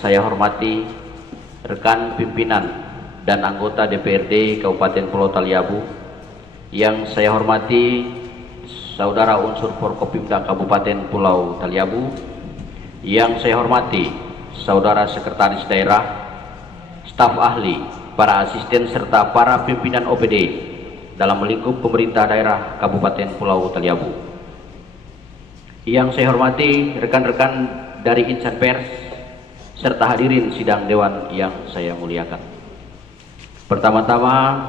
saya hormati rekan pimpinan dan anggota DPRD Kabupaten Pulau Taliabu, yang saya hormati saudara unsur Forkopimda Kabupaten Pulau Taliabu, yang saya hormati saudara sekretaris daerah, staf ahli, para asisten serta para pimpinan OPD dalam lingkup pemerintah daerah Kabupaten Pulau Taliabu. Yang saya hormati rekan-rekan dari insan pers serta hadirin sidang dewan yang saya muliakan. Pertama-tama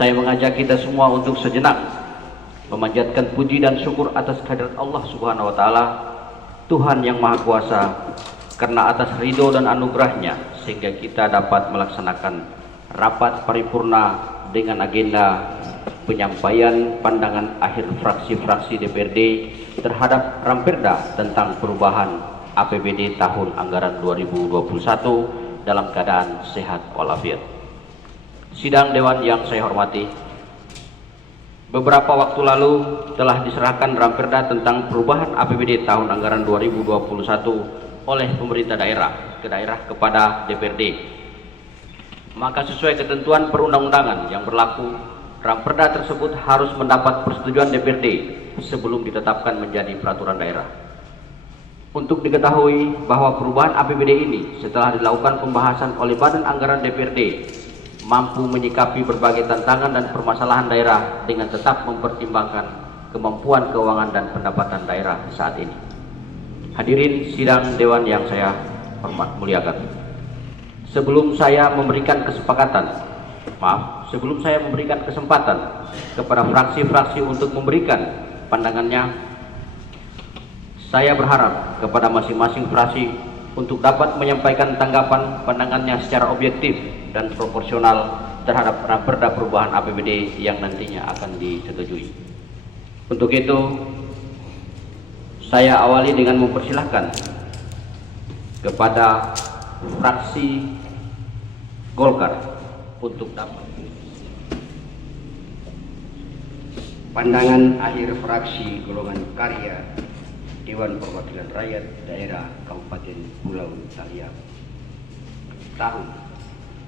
saya mengajak kita semua untuk sejenak memanjatkan puji dan syukur atas kehadirat Allah Subhanahu wa taala, Tuhan yang Maha Kuasa, karena atas ridho dan anugerahnya sehingga kita dapat melaksanakan rapat paripurna dengan agenda penyampaian pandangan akhir fraksi-fraksi DPRD terhadap Ramperda tentang perubahan APBD tahun anggaran 2021 dalam keadaan sehat walafiat. Sidang dewan yang saya hormati, beberapa waktu lalu telah diserahkan Ramperda tentang perubahan APBD tahun anggaran 2021 oleh pemerintah daerah ke daerah kepada DPRD. Maka sesuai ketentuan perundang-undangan yang berlaku, Ramperda tersebut harus mendapat persetujuan DPRD sebelum ditetapkan menjadi peraturan daerah. Untuk diketahui bahwa perubahan APBD ini setelah dilakukan pembahasan oleh Badan Anggaran DPRD mampu menyikapi berbagai tantangan dan permasalahan daerah dengan tetap mempertimbangkan kemampuan keuangan dan pendapatan daerah saat ini. Hadirin sidang dewan yang saya muliakan, sebelum saya memberikan kesempatan kepada fraksi-fraksi untuk memberikan pandangannya, saya berharap kepada masing-masing fraksi untuk dapat menyampaikan tanggapan pandangannya secara objektif dan proporsional terhadap Ramperda perubahan APBD yang nantinya akan disetujui. Untuk itu, saya awali dengan mempersilahkan kepada fraksi Golkar untuk dapat pandangan akhir fraksi golongan karya Dewan Perwakilan Rakyat Daerah Kabupaten Pulau Taliabu tahun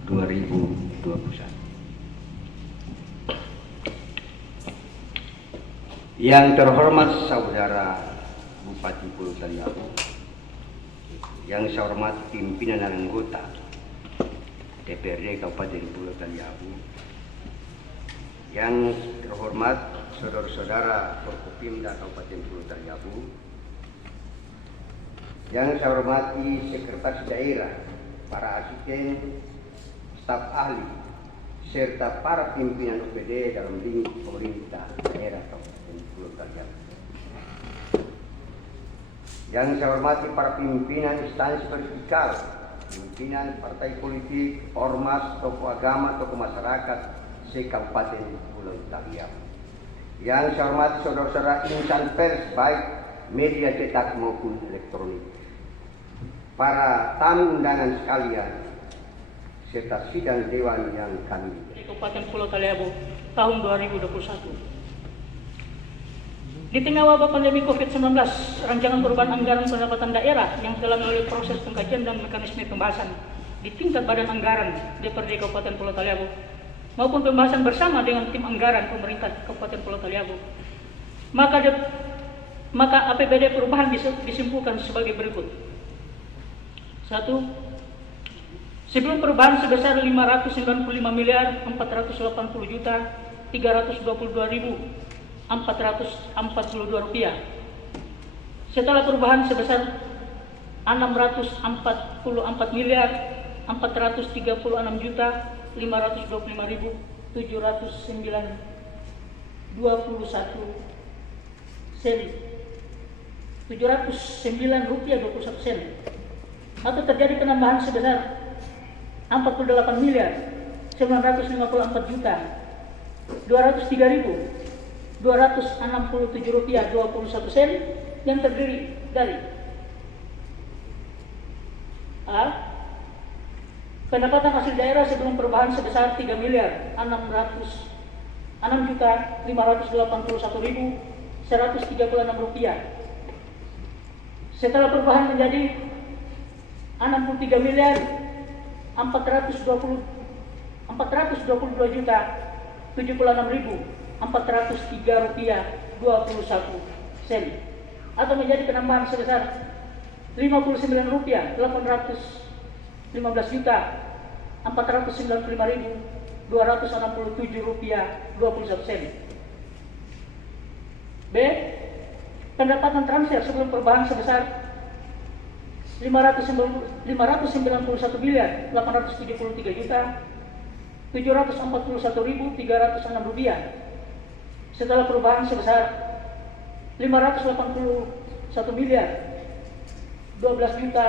2021. Yang terhormat Saudara Bupati Pulau Taliabu, yang saya hormati pimpinan dan anggota DPRD Kabupaten Pulau Taliabu, yang terhormat saudara-saudara Forkopimda Kabupaten Pulau Taliabu, yang saya hormati sekretaris daerah, para asisten, staf ahli, serta para pimpinan OPD dalam lingkup pemerintah daerah Kabupaten Pulau Taliabu. Yang saya hormati para pimpinan instansi vertikal, pimpinan partai politik, ormas, tokoh agama, tokoh masyarakat se-Kabupaten Pulau Taliabu. Yang saya hormati saudara-saudara insan pers baik media cetak maupun elektronik, para tamu undangan sekalian, serta sidang dewan yang kami di Kabupaten Pulau Taliabu tahun 2021. Di tengah wabah pandemi COVID-19, rancangan perubahan anggaran pendapatan daerah yang telah melalui proses pengkajian dan mekanisme pembahasan di tingkat Badan Anggaran DPRD Kabupaten Pulau Taliabu maupun pembahasan bersama dengan tim anggaran pemerintah Kabupaten Pulau Taliabu, maka APBD perubahan disimpulkan sebagai berikut. 1. Sebelum perubahan sebesar 595.322.442 rupiah. Setelah perubahan sebesar 644.426.525.709.21 rupiah 21 sen, atau terjadi penambahan sebesar 48.994.203.267 rupiah 21 sen, yang terdiri dari A. Pendapatan hasil daerah sebelum perubahan sebesar 3.651.136 rupiah. Setelah perubahan menjadi 63 miliar 422 juta 76.403 rupiah 21 sen, atau menjadi penambahan sebesar 59 rupiah 815 juta 495.267 rupiah 21 sen. B. Pendapatan transfer sebelum perubahan sebesar 591 miliar 833 juta 741.306 rupiah, setelah perubahan sebesar 581 miliar 12 juta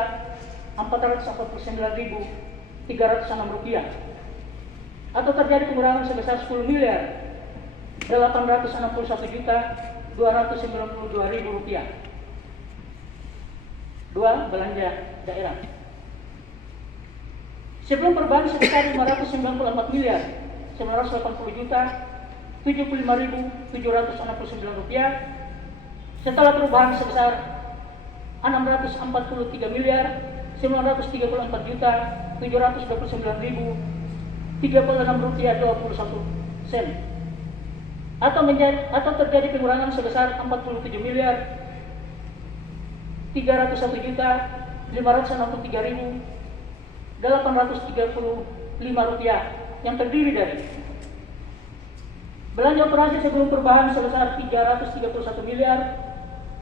449.306 rupiah, atau terjadi pengurangan sebesar 10 miliar 861 juta 292.000 rupiah. 2. Belanja daerah. Sebelum perubahan sebesar 594 miliar 980 juta 75.769 rupiah, setelah perubahan sebesar 643 miliar 934 juta 729.036 rupiah 21 sen, atau terjadi pengurangan sebesar 47 miliar 301 juta 563.835 rupiah, yang terdiri dari belanja operasi sebelum perubahan sebesar 331 miliar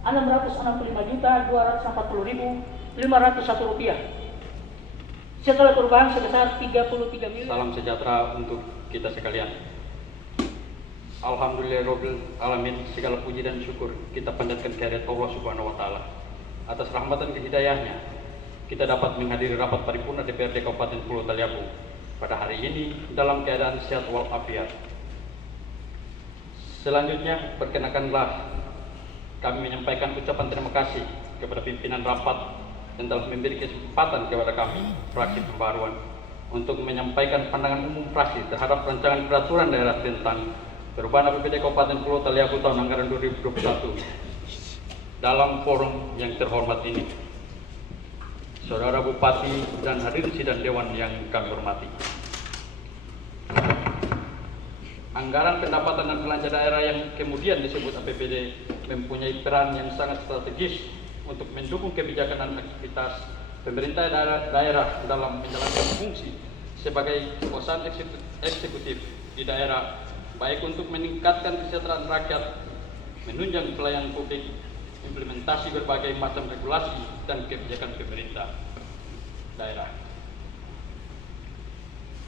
665 juta 240.501 rupiah, setelah perubahan sebesar 33 miliar. Salam sejahtera untuk kita sekalian. Alhamdulillahirabbil alamin, segala puji dan syukur kita panjatkan kehadirat Allah Subhanahu wa taala. Atas rahmat dan hidayahnya, kita dapat menghadiri rapat paripurna DPRD Kabupaten Pulau Taliabu pada hari ini dalam keadaan sehat walafiat. Selanjutnya, perkenakanlah kami menyampaikan ucapan terima kasih kepada pimpinan rapat yang telah memberi kesempatan kepada kami, fraksi pembaruan, untuk menyampaikan pandangan umum fraksi terhadap rancangan peraturan daerah tentang perubahan APBD Kabupaten Pulau Taliabu tahun anggaran 2021 dalam forum yang terhormat ini. Saudara Bupati dan hadirin sidang dewan yang kami hormati. Anggaran pendapatan dan belanja daerah yang kemudian disebut APBD mempunyai peran yang sangat strategis untuk mendukung kebijakan dan aktivitas pemerintah daerah dalam menjalankan fungsi sebagai kekuasaan eksekutif di daerah, baik untuk meningkatkan kesejahteraan rakyat, menunjang pelayanan publik, implementasi berbagai macam regulasi dan kebijakan pemerintah daerah,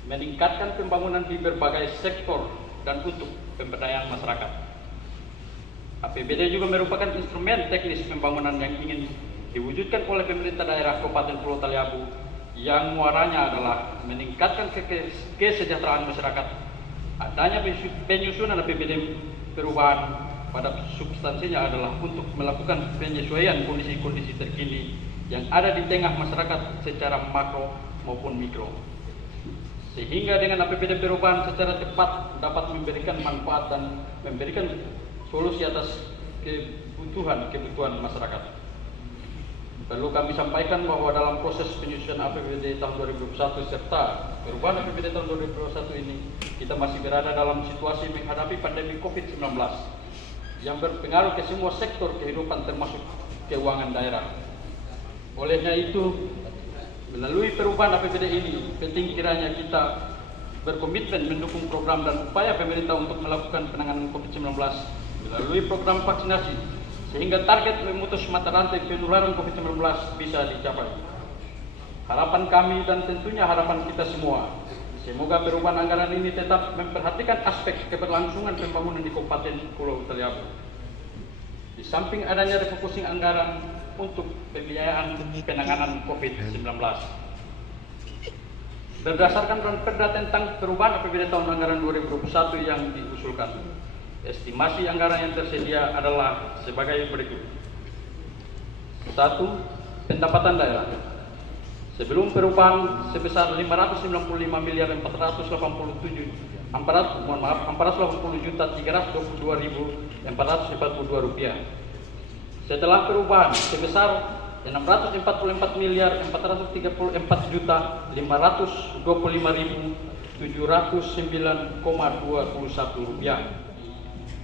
meningkatkan pembangunan di berbagai sektor dan untuk pemberdayaan masyarakat. APBD juga merupakan instrumen teknis pembangunan yang ingin diwujudkan oleh pemerintah daerah Kabupaten Pulau Taliabu, yang muaranya adalah meningkatkan kesejahteraan masyarakat. Adanya penyusunan APBD perubahan pada substansinya adalah untuk melakukan penyesuaian kondisi-kondisi terkini yang ada di tengah masyarakat secara makro maupun mikro, sehingga dengan APBD perubahan secara cepat dapat memberikan manfaat dan memberikan solusi atas kebutuhan masyarakat. Perlu kami sampaikan bahwa dalam proses penyusunan APBD tahun 2021 serta perubahan APBD tahun 2021 ini, kita masih berada dalam situasi menghadapi pandemi COVID-19 yang berpengaruh ke semua sektor kehidupan termasuk keuangan daerah. Olehnya itu, melalui perubahan APBD ini, penting kiranya kita berkomitmen mendukung program dan upaya pemerintah untuk melakukan penanganan COVID-19 melalui program vaksinasi, sehingga target memutus mata rantai penularan COVID-19 bisa dicapai. Harapan kami dan tentunya harapan kita semua, semoga perubahan anggaran ini tetap memperhatikan aspek keberlangsungan pembangunan di Kabupaten Pulau Taliabu. Di samping adanya refocusing anggaran untuk pembiayaan penanganan COVID-19. Berdasarkan Perda tentang perubahan APBD tahun anggaran 2021 yang diusulkan, estimasi anggaran yang tersedia adalah sebagai berikut. 1. Pendapatan daerah. Sebelum perubahan sebesar 595 miliar 480 juta 322.442 rupiah. Setelah perubahan sebesar 644.434.424.425.709,21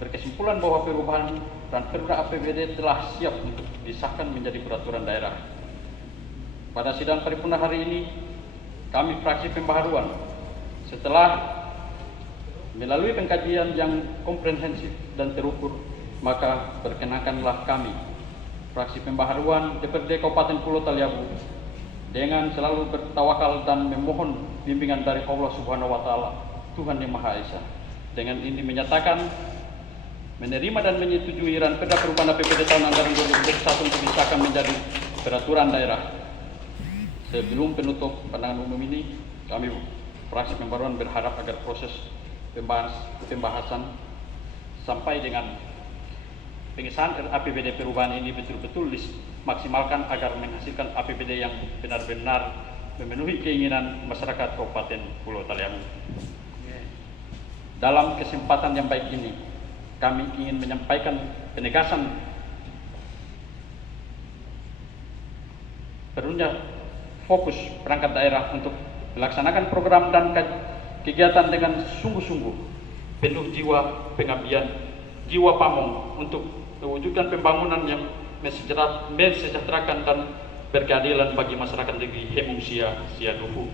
Berkesimpulan bahwa perubahan dan perda APBD telah siap untuk disahkan menjadi peraturan daerah. Pada sidang paripurna hari ini, kami fraksi pembaharuan setelah melalui pengkajian yang komprehensif dan terukur, maka perkenankanlah kami fraksi pembaharuan DPRD Kabupaten Pulau Taliabu dengan selalu bertawakal dan memohon bimbingan dari Allah Subhanahu wa taala, Tuhan Yang Maha Esa. Dengan ini menyatakan menerima dan menyetujui ranperda perubahan APBD tahun anggaran 2021 untuk disahkan menjadi peraturan daerah. Sebelum penutup pandangan umum ini, kami fraksi pembaharuan berharap agar proses pembahasan sampai dengan pengesahan APBD perubahan ini betul-betul dimaksimalkan agar menghasilkan APBD yang benar-benar memenuhi keinginan masyarakat Kabupaten Pulau Taliabu. Dalam kesempatan yang baik ini, kami ingin menyampaikan penegasan perlunya fokus perangkat daerah untuk melaksanakan program dan kegiatan dengan sungguh-sungguh, penuh jiwa pengabdian, jiwa pamong untuk mewujudkan pembangunan yang mensejahterakan dan berkeadilan bagi masyarakat negeri Hemung Sia Dufu.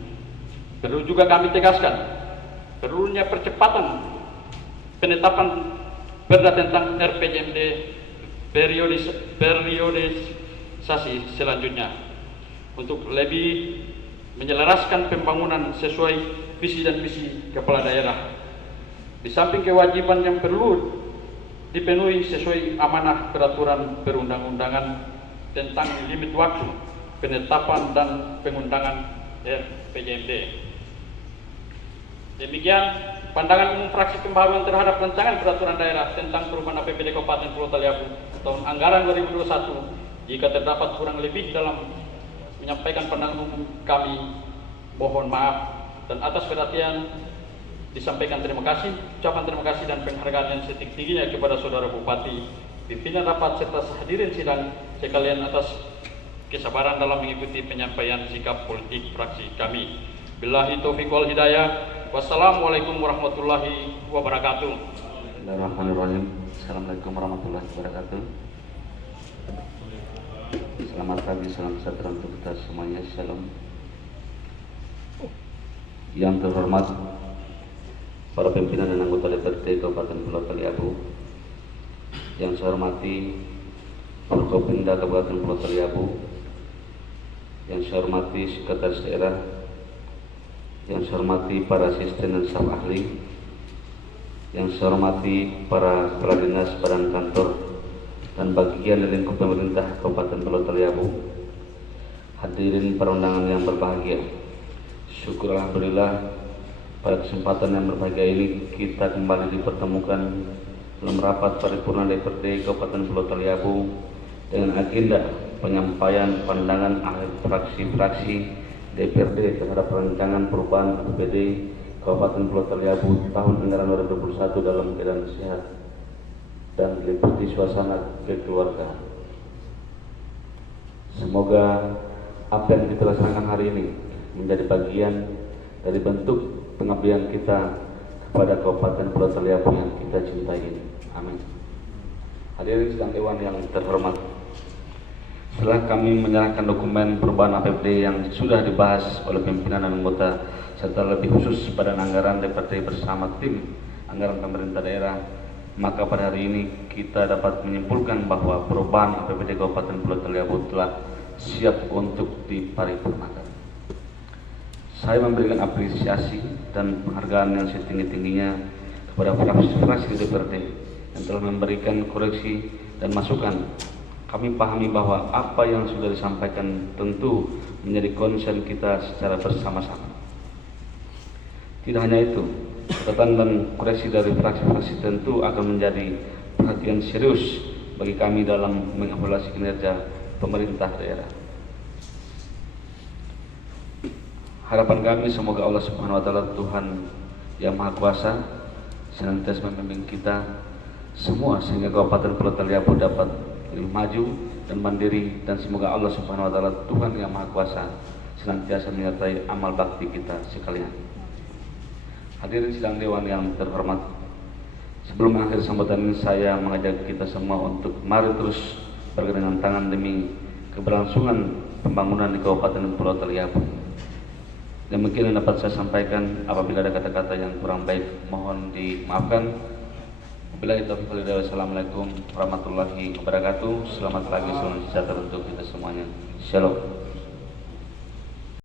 Perlu juga kami tegaskan perlunya percepatan penetapan perda tentang RPJMD periodisasi selanjutnya untuk lebih menyelaraskan pembangunan sesuai visi dan misi kepala daerah. Di samping kewajiban yang perlu dipenuhi sesuai amanah peraturan perundang-undangan tentang limit waktu penetapan dan pengundangan RPJMD. Demikian pandangan umum fraksi pembaharuan terhadap rancangan peraturan daerah tentang perubahan APBD Kabupaten Pulau Taliabu tahun anggaran 2021. Jika terdapat kurang lebih dalam menyampaikan pandangan umum kami, mohon maaf, dan atas perhatian disampaikan terima kasih, ucapan terima kasih dan penghargaan yang setinggi-tingginya kepada Saudara Bupati, pimpinan rapat serta hadirin sidang sekalian atas kesabaran dalam mengikuti penyampaian sikap politik fraksi kami. Billahi taufiq wal hidayah. Wassalamualaikum warahmatullahi wabarakatuh. Bismillahirrahmanirrahim. Assalamualaikum warahmatullahi wabarakatuh. Selamat pagi, salam sejahtera untuk kita semuanya. Shalom. Yang terhormat para pimpinan dan anggota DPRD Kabupaten Pulau Taliabu, yang saya hormati Forkopimda Kabupaten Pulau Taliabu, yang saya hormati Sekretaris Daerah, yang saya hormati para asisten dan staf ahli, yang saya hormati para kepala dinas, badan kantor, dan bagian dari lingkup pemerintah Kabupaten Pulau Taliabu, hadirin para undangan yang berbahagia. Syukur alhamdulillah pada kesempatan yang berbahagia ini kita kembali dipertemukan dalam rapat paripurna DPRD Kabupaten Pulau Taliabu dengan agenda penyampaian pandangan akhir fraksi-fraksi DPRD terhadap rancangan perubahan APBD Kabupaten Pulau Taliabu tahun anggaran 2021 dalam keadaan sehat dan meliputi suasana kekeluargaan. Semoga apa yang kita laksanakan hari ini menjadi bagian dari bentuk pengabdian kita kepada Kabupaten Pulau Taliabu yang kita cintai ini. Amin. Hadirin sidang dewan yang terhormat, setelah kami menyerahkan dokumen perubahan APBD yang sudah dibahas oleh pimpinan dan anggota serta lebih khusus Badan Anggaran DPRD bersama tim anggaran pemerintah daerah, maka pada hari ini kita dapat menyimpulkan bahwa perubahan APBD Kabupaten Pulau Taliabu telah siap untuk diparipurnakan. Saya memberikan apresiasi dan penghargaan yang setinggi-tingginya kepada fraksi-fraksi DPRD yang telah memberikan koreksi dan masukan. Kami pahami bahwa apa yang sudah disampaikan tentu menjadi konsen kita secara bersama-sama. Tidak hanya itu, catatan dan koreksi dari fraksi-fraksi tentu akan menjadi perhatian serius bagi kami dalam mengevaluasi kinerja pemerintah daerah. Harapan kami semoga Allah Subhanahu wa taala, Tuhan yang Maha Kuasa, senantiasa membimbing kita semua sehingga Kabupaten Pulau Taliabu dapat lebih maju dan mandiri, dan semoga Allah Subhanahu wa taala, Tuhan yang Maha Kuasa, senantiasa menyertai amal bakti kita sekalian. Hadirin sidang dewan yang terhormat, sebelum mengakhiri sambutan ini, saya mengajak kita semua untuk mari terus bergandengan tangan demi keberlangsungan pembangunan di Kabupaten Pulau Taliabu. Dan mungkin yang dapat saya sampaikan, apabila ada kata-kata yang kurang baik, mohon dimaafkan. Wabillahi taufiq wal hidayah. Wassalamualaikum warahmatullahi wabarakatuh. Selamat pagi, salam sejahtera untuk kita semuanya. Shalom.